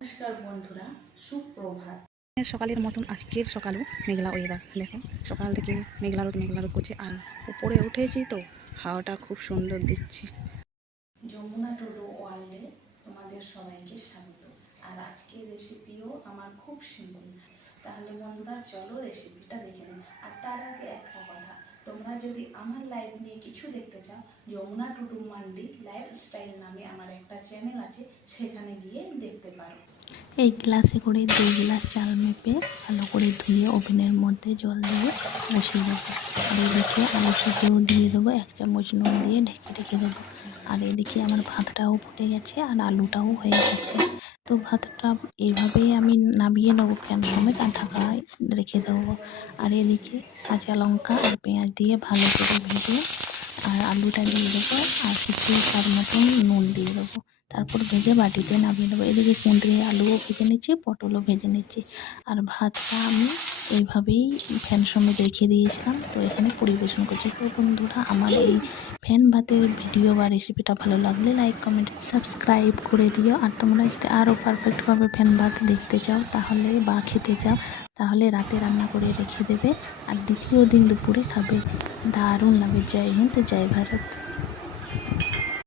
নমস্কার বন্ধুরা সুপ্রভাত। সকালের মতন আজকের সকালও মেঘলা ওয়েদার দেখো। সকাল থেকে মেঘলা রোদ মেঘলা রোদ করছে আর উপরে উঠেছি তো হাওয়াটা খুব সুন্দর দিচ্ছে। যমুনা টুডু ওয়ার্ল্ডে তোমাদের সবাইকে স্বাগত। আর আজকের রেসিপিও আমার খুব সিম্পল তাহলে বন্ধুরা চলো রেসিপিটা দেখে নিই আর তার আগে একটা কথা তোমরা যদি আমার লাইফ নিয়ে কিছু দেখতে চাও যমুনা টুডু মান্ডি লাইফ স্টাইল নামে আমার একটা চ্যানেল আছে সেখানে গিয়ে দেখতে পারো। এই গ্লাসে করে দুই গ্লাস চাল মেপে ভালো করে ধুয়ে ওভেনের মধ্যে জল দিয়ে বসিয়ে দেবো। আর এদিকে আলু সেদ্ধও দিয়ে দেবো, এক চামচ নুন দিয়ে ঢেকে ঢেকে দেবো। আর এদিকে আমার ভাতটাও ফুটে গেছে আর আলুটাও হয়ে গেছে। তো ভাতটা এইভাবেই আমি নামিয়ে নেব ফ্যান সমেত আর ঢাকা রেখে দেবো। আর এদিকে কাঁচা লঙ্কা আর পেঁয়াজ দিয়ে ভালো করে ভেজে আর আলুটা দিয়ে দেবো আর কিছু স্বাদ মতন নুন দিয়ে দেবো। তারপর ভেজে বাটিতে নামিয়ে নেব। এদিকে কুঁদরি, আলুও ভেজে নিচ্ছি, পটলও ভেজে নিচ্ছি। আর ভাতটা আমি এইভাবেই ফ্যান সমেত রেখে দিয়েছিলাম, তো এখানে পরিবেশন করছি। তো বন্ধুরা, আমার এই ফ্যান ভাতের ভিডিও বা রেসিপিটা ভালো লাগলে লাইক, কমেন্ট, সাবস্ক্রাইব করে দিও। আর তোমরা যদি আরও পারফেক্টভাবে ফ্যান ভাত দেখতে চাও, তাহলে বা খেতে চাও, তাহলে রাতে রান্না করে রেখে দেবে। আর দ্বিতীয় দিন দুপুরে খাবে। দারুণ লাগে। জয় হিন্দ, জয় ভারত।